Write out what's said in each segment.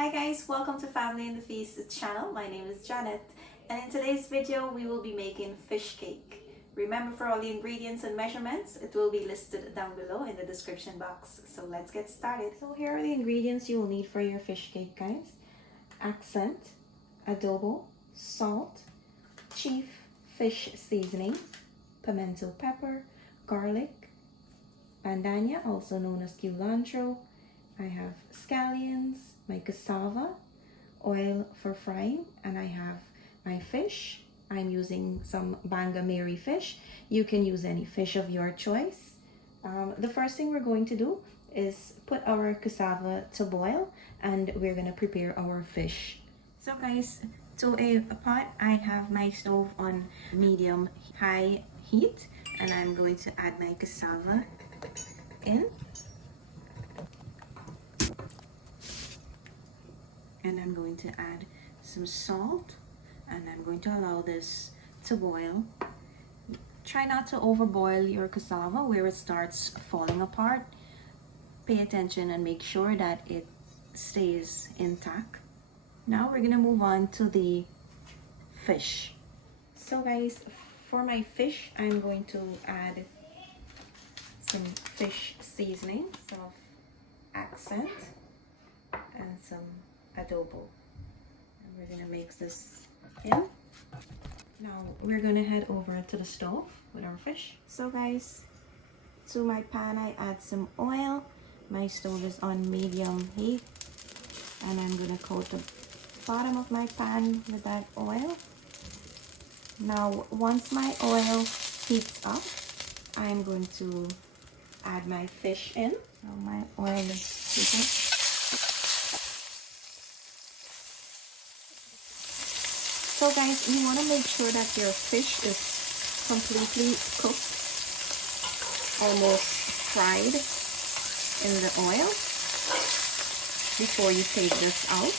Hi guys, welcome to Family in the Feast channel. My name is Janet, and in today's video we will be making fish cake. Remember, for all the ingredients and measurements, it will be listed down below in the description box. So let's get started. So here are the ingredients you will need for your fish cake, guys. Accent, adobo, salt, chief fish seasoning, pimento pepper, garlic, bandania, also known as cilantro. I have scallions, my cassava, oil for frying, and I have my fish. I'm using some Bangameri fish. You can use any fish of your choice. The first thing we're going to do is put our cassava to boil, and we're going to prepare our fish. So guys, to a pot, I have my stove on medium high heat, and I'm going to add my cassava in. And I'm going to add some salt, and I'm going to allow this to boil. Try not to overboil your cassava where it starts falling apart. Pay attention and make sure that it stays intact. Now we're gonna move on to the fish. So guys, for my fish, I'm going to add some fish seasoning, some accent, and some adobo, and we're gonna mix this in. Now we're gonna head over to the stove with our fish. So guys, to my pan I add some oil. My stove is on medium heat, and I'm gonna coat the bottom of my pan with that oil. Now once my oil heats up, I'm going to add my fish in. So my oil is heating. So guys, you want to make sure that your fish is completely cooked, almost fried in the oil before you take this out.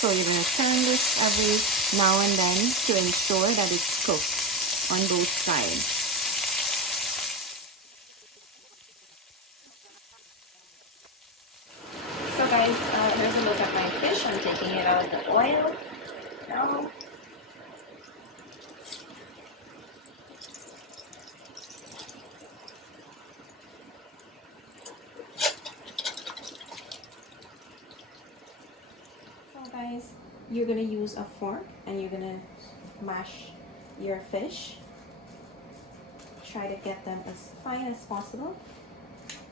So you're going to turn this every now and then to ensure that it's cooked on both sides. So guys, here's a look at my fish. I'm taking it out of the oil now. So guys, you're gonna use a fork and you're gonna mash your fish. Try to get them as fine as possible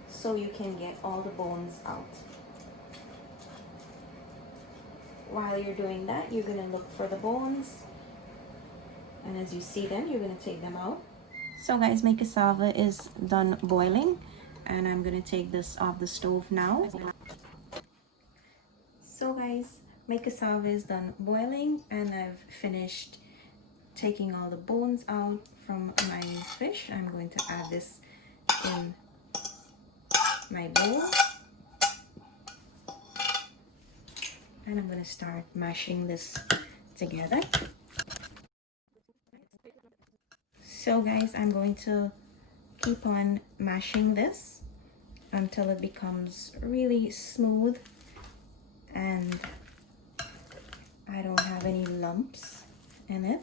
so you can get all the bones out. While you're doing that, you're going to look for the bones, and as you see them, you're going to take them out. So guys, my cassava is done boiling, and I'm going to take this off the stove now. So guys, my cassava is done boiling, and I've finished taking all the bones out from my fish. I'm going to add this in my bowl. And I'm going to start mashing this together. So guys, I'm going to keep on mashing this until it becomes really smooth and I don't have any lumps in it.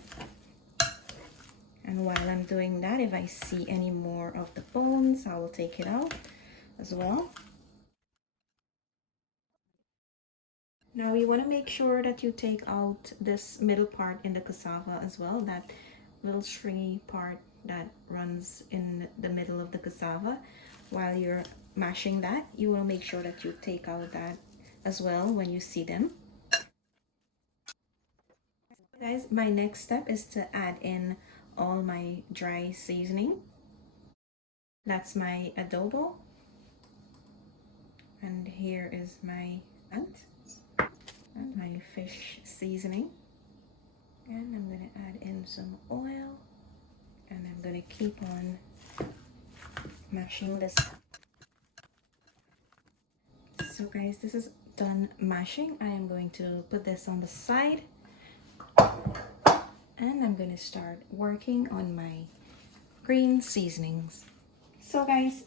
And while I'm doing that, if I see any more of the bones, I will take it out as well. Now you want to make sure that you take out this middle part in the cassava as well, that little stringy part that runs in the middle of the cassava. While you're mashing that, you want to make sure that you take out that as well when you see them. Guys, my next step is to add in all my dry seasoning. That's my adobo, and here is my ant. And my fish seasoning, and I'm going to add in some oil, and I'm going to keep on mashing this. So guys, this is done mashing. I am going to put this on the side, and I'm going to start working on my green seasonings. So guys,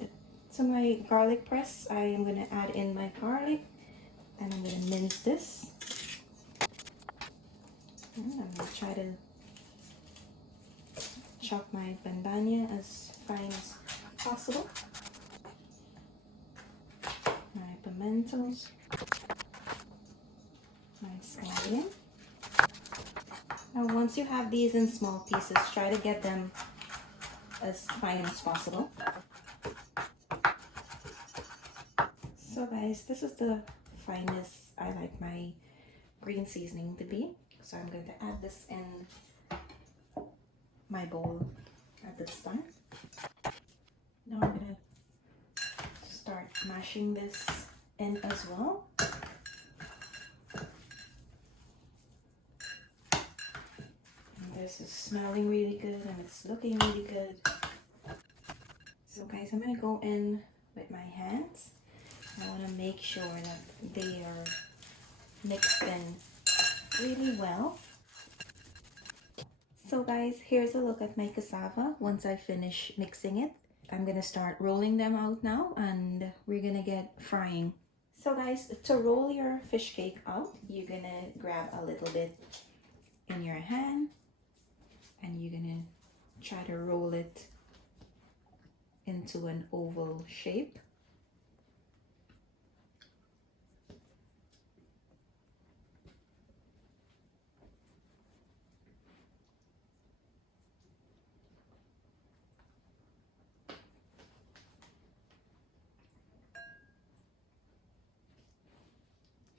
to my garlic press, I am going to add in my garlic and I'm going to mince this. And I'm going to try to chop my bandania as fine as possible. My pimentos, my scallion. Now once you have these in small pieces, try to get them as fine as possible. So guys, this is the finest I like my green seasoning to be. So I'm going to add this in my bowl at this time. Now I'm going to start mashing this in as well. And this is smelling really good and it's looking really good. So guys, I'm going to go in with my hands. I want to make sure that they are mixed in really well. So guys, here's a look at my cassava once I finish mixing it. I'm gonna start rolling them out now and we're gonna get frying. So guys, to roll your fish cake out, you're gonna grab a little bit in your hand and you're gonna try to roll it into an oval shape.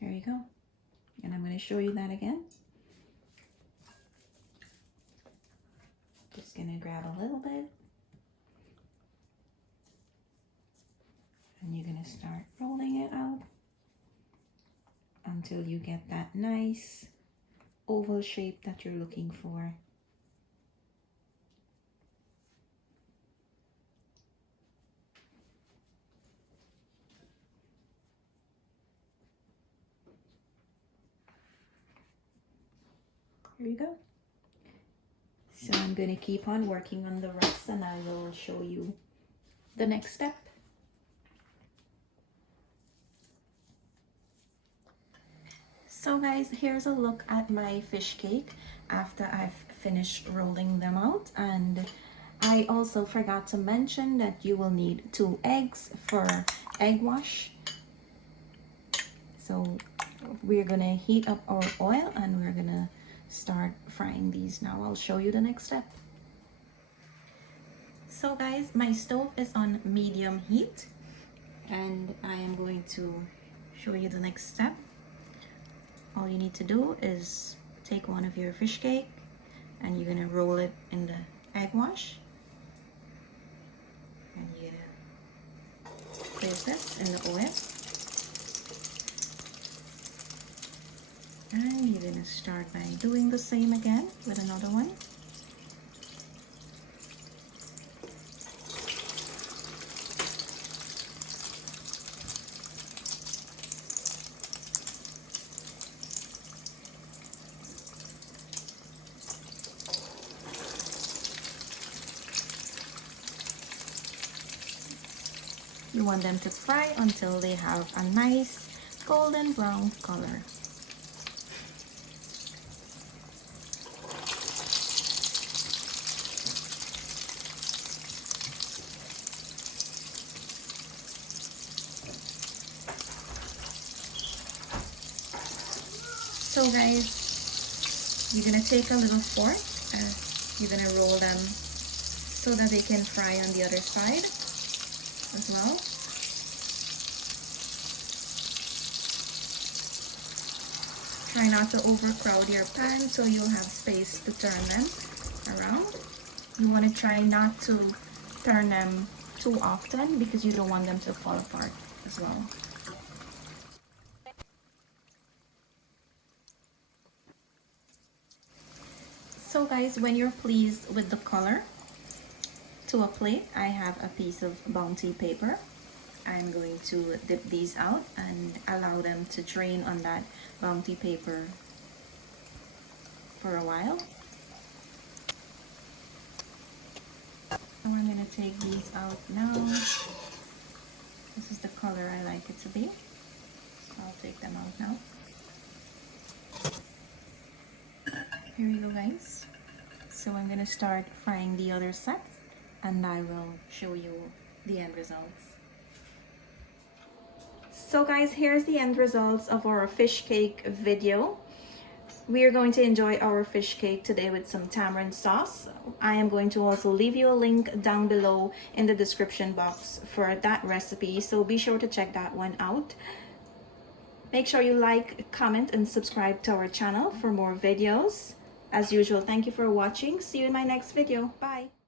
There you go. And I'm going to show you that again. Just going to grab a little bit. And you're going to start rolling it out until you get that nice oval shape that you're looking for. There you go. So I'm going to keep on working on the rest and I will show you the next step. So guys, here's a look at my fish cake after I've finished rolling them out. And I also forgot to mention that you will need 2 eggs for egg wash. So we're going to heat up our oil and we're going to start frying these now. I'll show you the next step. So guys, my stove is on medium heat and I am going to show you the next step. All you need to do is take one of your fish cake and you're gonna roll it in the egg wash and you're gonna place this in the oil. And you're gonna start by doing the same again with another one. You want them to fry until they have a nice golden brown color. So guys, you're gonna take a little fork and you're gonna roll them so that they can fry on the other side as well. Try not to overcrowd your pan so you'll have space to turn them around. You want to try not to turn them too often because you don't want them to fall apart as well. So guys, when you're pleased with the color, to a plate I have a piece of bounty paper. I'm going to dip these out and allow them to drain on that bounty paper for a while. So I'm going to take these out now. it to be. So I'll take them out now. Here you go, guys. So I'm gonna start frying the other set, and I will show you the end results. So guys, here's the end results of our fish cake video. We are going to enjoy our fish cake today with some tamarind sauce. I am going to also leave you a link down below in the description box for that recipe, so be sure to check that one out. Make sure you like, comment, and subscribe to our channel for more videos. As usual, thank you for watching. See you in my next video. Bye.